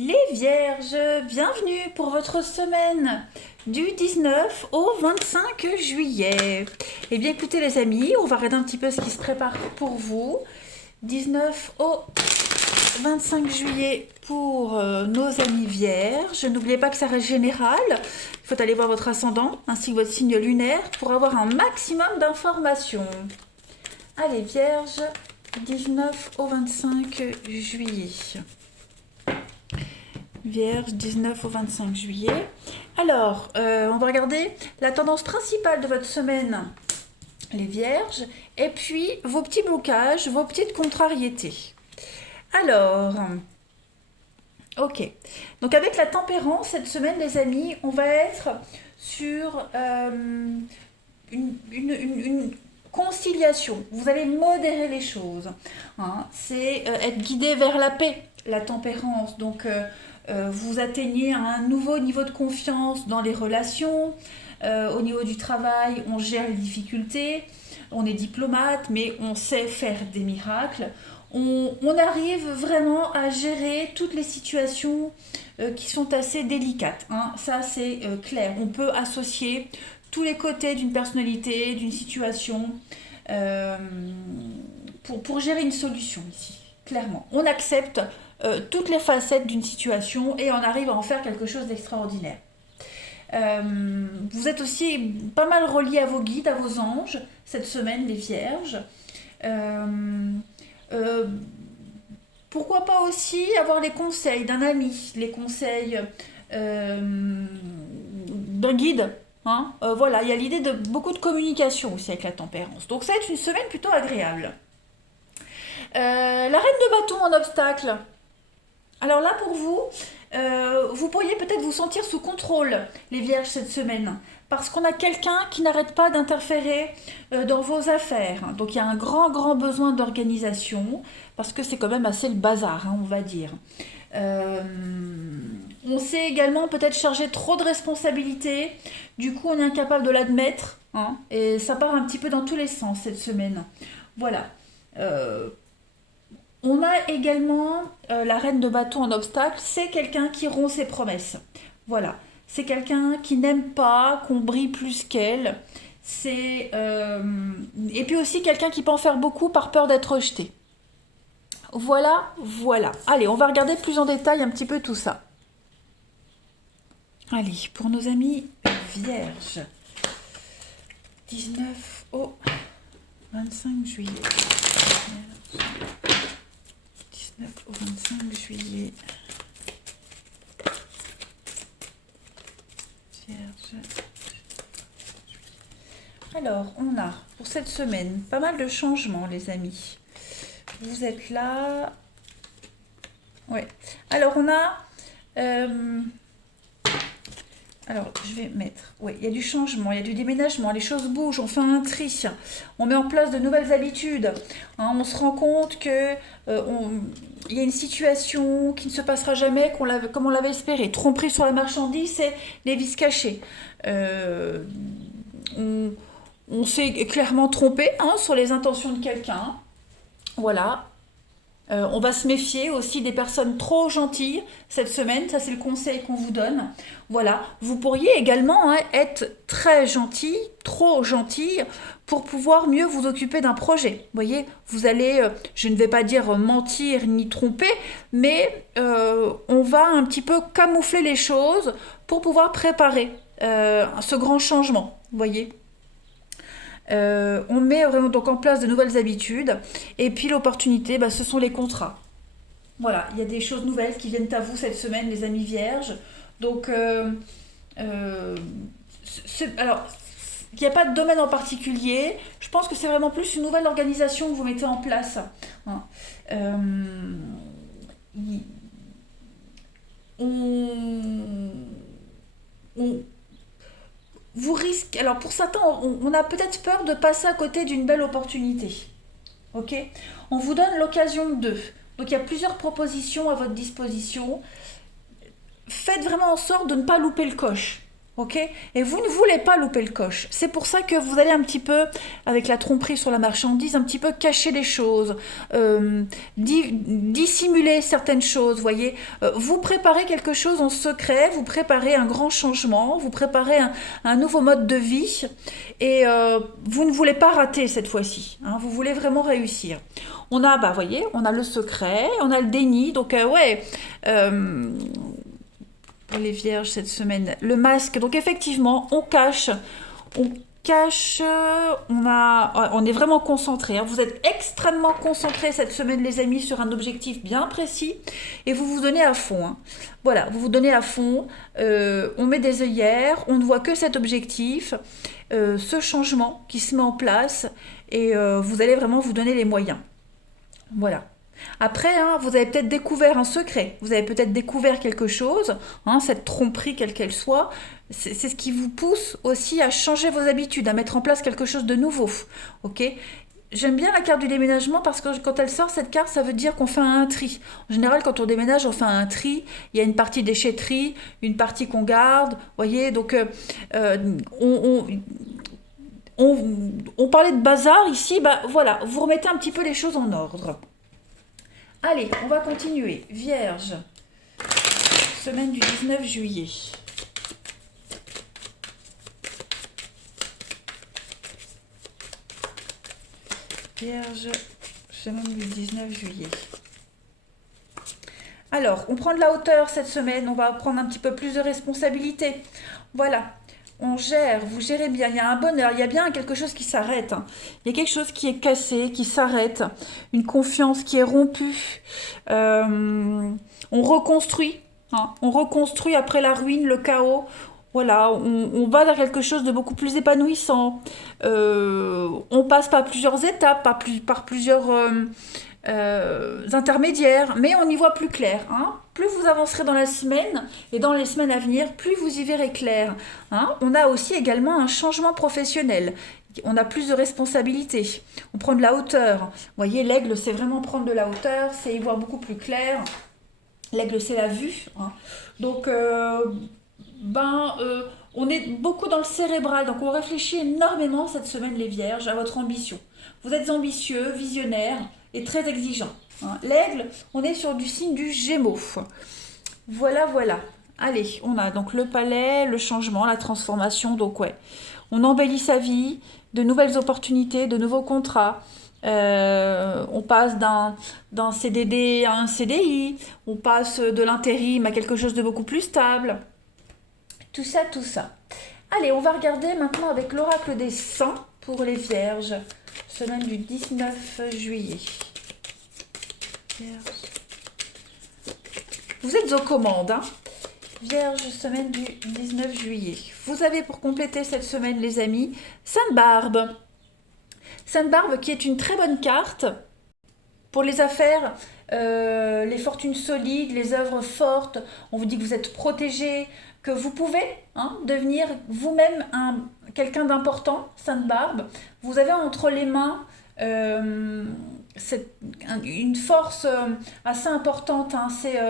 Les Vierges, bienvenue pour votre semaine du 19 au 25 juillet. Eh bien écoutez les amis, on va regarder un petit peu ce qui se prépare pour vous. 19 au 25 juillet pour nos amis Vierges. N'oubliez pas que ça reste général. Il faut aller voir votre ascendant ainsi que votre signe lunaire pour avoir un maximum d'informations. Allez Vierges, 19 au 25 juillet. Vierge, 19 au 25 juillet. Alors, on va regarder la tendance principale de votre semaine, les Vierges, et puis vos petits blocages, vos petites contrariétés. Alors, ok. Donc avec la tempérance, cette semaine, les amis, on va être sur une conciliation. Vous allez modérer les choses. Hein. C'est être guidé vers la paix, la tempérance. Donc, vous atteignez un nouveau niveau de confiance dans les relations. Au niveau du travail, on gère les difficultés. On est diplomate, mais on sait faire des miracles. On arrive vraiment à gérer toutes les situations qui sont assez délicates. Hein. Ça, c'est clair. On peut associer tous les côtés d'une personnalité, d'une situation, pour gérer une solution ici, clairement. On accepte toutes les facettes d'une situation et on arrive à en faire quelque chose d'extraordinaire. Vous êtes aussi pas mal reliés à vos guides, à vos anges, cette semaine, les Vierges. Pourquoi pas aussi avoir les conseils d'un ami, les conseils d'un guide. Hein, voilà, il y a l'idée de beaucoup de communication aussi avec la tempérance. Donc ça va être une semaine plutôt agréable. La reine de bâton en obstacle. Alors là pour vous, vous pourriez peut-être vous sentir sous contrôle, les Vierges, cette semaine. Parce qu'on a quelqu'un qui n'arrête pas d'interférer dans vos affaires. Donc il y a un grand besoin d'organisation. Parce que c'est quand même assez le bazar, hein, on va dire. On s'est également peut-être chargé trop de responsabilités. Du coup, on est incapable de l'admettre. Hein, et ça part un petit peu dans tous les sens cette semaine. Voilà. On a également la reine de bâton en obstacle. C'est quelqu'un qui rompt ses promesses. Voilà. C'est quelqu'un qui n'aime pas qu'on brille plus qu'elle. Et puis aussi quelqu'un qui peut en faire beaucoup par peur d'être rejeté. Voilà. Allez, on va regarder plus en détail un petit peu tout ça. Allez, pour nos amis Vierges, 19 au 25 juillet. 19 au 25 juillet. Vierge. Alors, on a pour cette semaine pas mal de changements, les amis. Vous êtes là. Ouais. Alors, on a... alors, je vais mettre... Oui, il y a du changement, il y a du déménagement, les choses bougent, on fait un tri, on met en place de nouvelles habitudes. Hein, on se rend compte que il y a une situation qui ne se passera jamais comme on l'avait espéré. Tromperie sur la marchandise, c'est les vices cachés. On s'est clairement trompé, hein, sur les intentions de quelqu'un. Voilà. On va se méfier aussi des personnes trop gentilles cette semaine, ça c'est le conseil qu'on vous donne. Voilà, vous pourriez également être très gentil, trop gentil, pour pouvoir mieux vous occuper d'un projet. Vous voyez, vous allez, je ne vais pas dire mentir ni tromper, mais on va un petit peu camoufler les choses pour pouvoir préparer ce grand changement. Vous voyez. On met vraiment donc en place de nouvelles habitudes et puis l'opportunité, ce sont les contrats. Voilà, il y a des choses nouvelles qui viennent à vous cette semaine, les amis Vierges. Donc, alors, il n'y a pas de domaine en particulier. Je pense que c'est vraiment plus une nouvelle organisation que vous mettez en place. Hein. On vous risquez. Alors pour certains, on a peut-être peur de passer à côté d'une belle opportunité. Ok. On vous donne l'occasion de. Donc il y a plusieurs propositions à votre disposition. Faites vraiment en sorte de ne pas louper le coche. Ok, et vous ne voulez pas louper le coche. C'est pour ça que vous allez un petit peu, avec la tromperie sur la marchandise, un petit peu cacher les choses, dissimuler certaines choses, voyez. Vous préparez quelque chose en secret, vous préparez un grand changement, vous préparez un nouveau mode de vie, et vous ne voulez pas rater cette fois-ci, hein, vous voulez vraiment réussir. On a, bah, voyez, on a le secret, on a le déni, donc ouais... pour les vierges cette semaine, le masque, donc effectivement on cache, on est vraiment concentré, hein. Vous êtes extrêmement concentré cette semaine les amis sur un objectif bien précis et vous vous donnez à fond, hein. Voilà, vous vous donnez à fond, on met des œillères, on ne voit que cet objectif, ce changement qui se met en place et vous allez vraiment vous donner les moyens, voilà. Après, hein, vous avez peut-être découvert un secret, vous avez peut-être découvert quelque chose, hein, cette tromperie quelle qu'elle soit, c'est ce qui vous pousse aussi à changer vos habitudes, à mettre en place quelque chose de nouveau. Ok. J'aime bien la carte du déménagement parce que quand elle sort, cette carte, ça veut dire qu'on fait un tri. En général, quand on déménage, on fait un tri. Il y a une partie déchetterie, une partie qu'on garde. Voyez, donc on parlait de bazar ici. Bah voilà, vous remettez un petit peu les choses en ordre. Allez, on va continuer. Vierge, semaine du 19 juillet. Vierge, semaine du 19 juillet. Alors, on prend de la hauteur cette semaine, on va prendre un petit peu plus de responsabilité. Voilà, on gère, vous gérez bien, il y a un bonheur, il y a bien quelque chose qui s'arrête, hein. Il y a quelque chose qui est cassé, qui s'arrête, une confiance qui est rompue. On reconstruit, hein. On reconstruit après la ruine, le chaos. Voilà, on va vers quelque chose de beaucoup plus épanouissant. On passe par plusieurs étapes, par plusieurs intermédiaires, mais on y voit plus clair, hein. Plus vous avancerez dans la semaine et dans les semaines à venir, plus vous y verrez clair, hein. On a aussi également un changement professionnel. On a plus de responsabilités. On prend de la hauteur. Vous voyez, l'aigle, c'est vraiment prendre de la hauteur, c'est y voir beaucoup plus clair. L'aigle, c'est la vue, hein. Donc, on est beaucoup dans le cérébral, donc on réfléchit énormément cette semaine les vierges à votre ambition. Vous êtes ambitieux, visionnaire et très exigeant, hein. L'aigle, on est sur du signe du Gémeaux. Voilà, voilà. Allez, on a donc le palais, le changement, la transformation, donc ouais. On embellit sa vie, de nouvelles opportunités, de nouveaux contrats. On passe d'un CDD à un CDI, on passe de l'intérim à quelque chose de beaucoup plus stable. Tout ça, tout ça. Allez, on va regarder maintenant avec l'oracle des saints pour les vierges. Semaine du 19 juillet. Vierge. Vous êtes aux commandes, hein. Vierge, semaine du 19 juillet. Vous avez pour compléter cette semaine, les amis, Sainte Barbe. Sainte Barbe qui est une très bonne carte pour les affaires, les fortunes solides, les œuvres fortes. On vous dit que vous êtes protégé, que vous pouvez, hein, devenir vous-même quelqu'un d'important, Sainte Barbe. Vous avez entre les mains une force assez importante, hein. C'est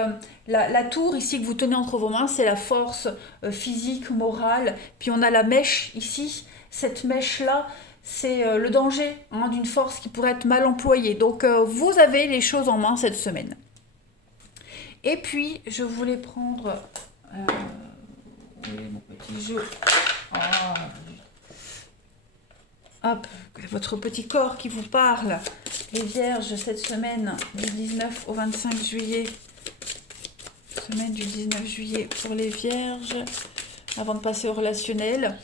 la tour ici que vous tenez entre vos mains, c'est la force physique, morale. Puis on a la mèche ici, cette mèche-là, c'est le danger, hein, d'une force qui pourrait être mal employée. Donc vous avez les choses en main cette semaine. Et puis je voulais prendre mon petit jeu. Hop, votre petit corps qui vous parle. Les vierges, cette semaine du 19 au 25 juillet. Semaine du 19 juillet pour les vierges. Avant de passer au relationnel.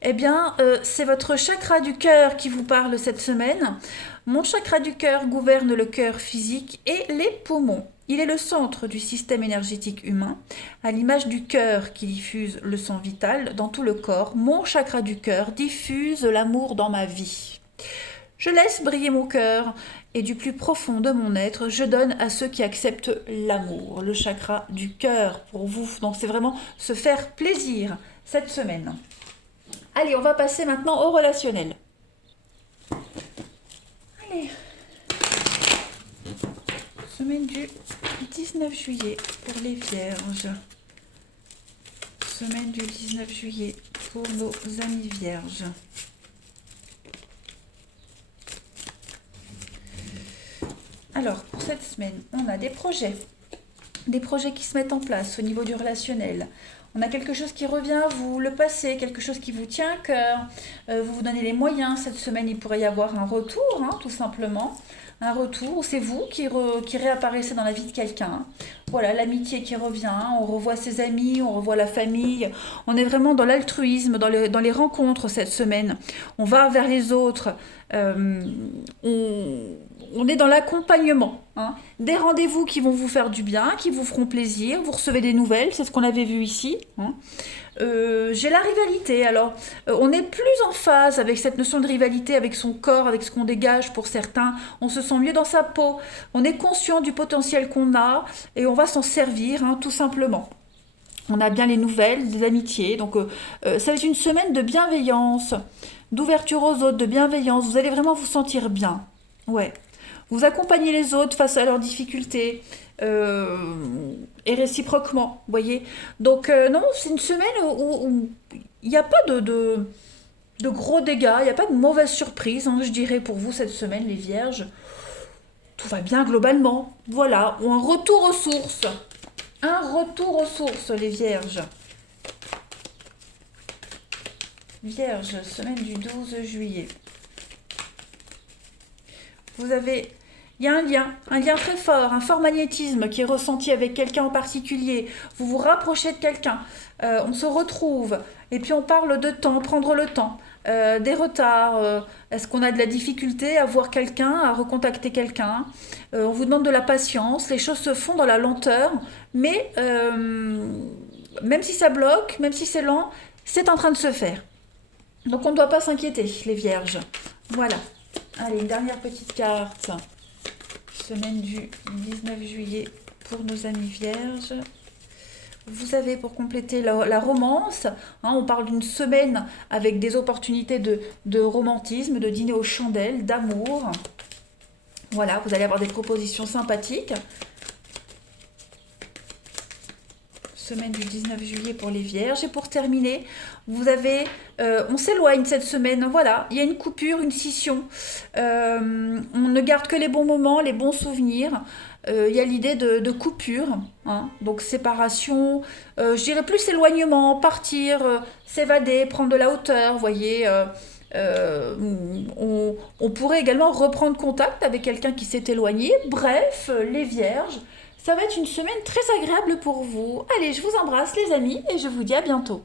Eh bien, c'est votre chakra du cœur qui vous parle cette semaine. Mon chakra du cœur gouverne le cœur physique et les poumons. Il est le centre du système énergétique humain, à l'image du cœur qui diffuse le sang vital dans tout le corps. Mon chakra du cœur diffuse l'amour dans ma vie. Je laisse briller mon cœur et du plus profond de mon être, je donne à ceux qui acceptent l'amour. Le chakra du cœur pour vous. Donc c'est vraiment se faire plaisir cette semaine. Allez, on va passer maintenant au relationnel. Allez. Semaine du 19 juillet pour les vierges. semaine du 19 juillet pour nos amis vierges. Alors, pour cette semaine, on a des projets qui se mettent en place au niveau du relationnel. On a quelque chose qui revient à vous, le passé, quelque chose qui vous tient à cœur. Vous vous donnez les moyens. Cette semaine, il pourrait y avoir un retour, hein, tout simplement. Un retour, c'est vous qui réapparaissez dans la vie de quelqu'un. Voilà, l'amitié qui revient, on revoit ses amis, on revoit la famille. On est vraiment dans l'altruisme, dans les rencontres cette semaine. On va vers les autres. On est dans l'accompagnement. Hein. Des rendez-vous qui vont vous faire du bien, qui vous feront plaisir. Vous recevez des nouvelles, c'est ce qu'on avait vu ici. Hein. J'ai la rivalité. Alors, on est plus en phase avec cette notion de rivalité, avec son corps, avec ce qu'on dégage pour certains. On se sent mieux dans sa peau. On est conscient du potentiel qu'on a et on va s'en servir, hein, tout simplement. On a bien les nouvelles, des amitiés. Donc, ça va être une semaine de bienveillance, d'ouverture aux autres, de bienveillance. Vous allez vraiment vous sentir bien. Ouais. Vous accompagnez les autres face à leurs difficultés et réciproquement, vous voyez. Donc, non, c'est une semaine où il n'y a pas de gros dégâts, il n'y a pas de mauvaises surprises, hein, je dirais, pour vous cette semaine, les vierges. Tout va bien globalement. Voilà, ou un retour aux sources. Un retour aux sources, les vierges. Vierge, semaine du 12 juillet. Il y a un lien très fort, un fort magnétisme qui est ressenti avec quelqu'un en particulier. Vous vous rapprochez de quelqu'un, on se retrouve, et puis on parle de temps, prendre le temps, des retards. Est-ce qu'on a de la difficulté à voir quelqu'un, à recontacter quelqu'un? On vous demande de la patience, les choses se font dans la lenteur, mais même si ça bloque, même si c'est lent, c'est en train de se faire. Donc on ne doit pas s'inquiéter, les vierges. Voilà. Allez, une dernière petite carte. Semaine du 19 juillet pour nos amis vierges. Vous avez, pour compléter la romance, hein, on parle d'une semaine avec des opportunités de romantisme, de dîner aux chandelles, d'amour. Voilà, vous allez avoir des propositions sympathiques. Semaine du 19 juillet pour les vierges. Et pour terminer, vous avez, on s'éloigne cette semaine, voilà, il y a une coupure, une scission. On ne garde que les bons moments, les bons souvenirs. Il y a l'idée de coupure, hein, donc séparation, je dirais plus éloignement, partir, s'évader, prendre de la hauteur, vous voyez. On pourrait également reprendre contact avec quelqu'un qui s'est éloigné. Bref, les vierges, ça va être une semaine très agréable pour vous. Allez, je vous embrasse les amis et je vous dis à bientôt.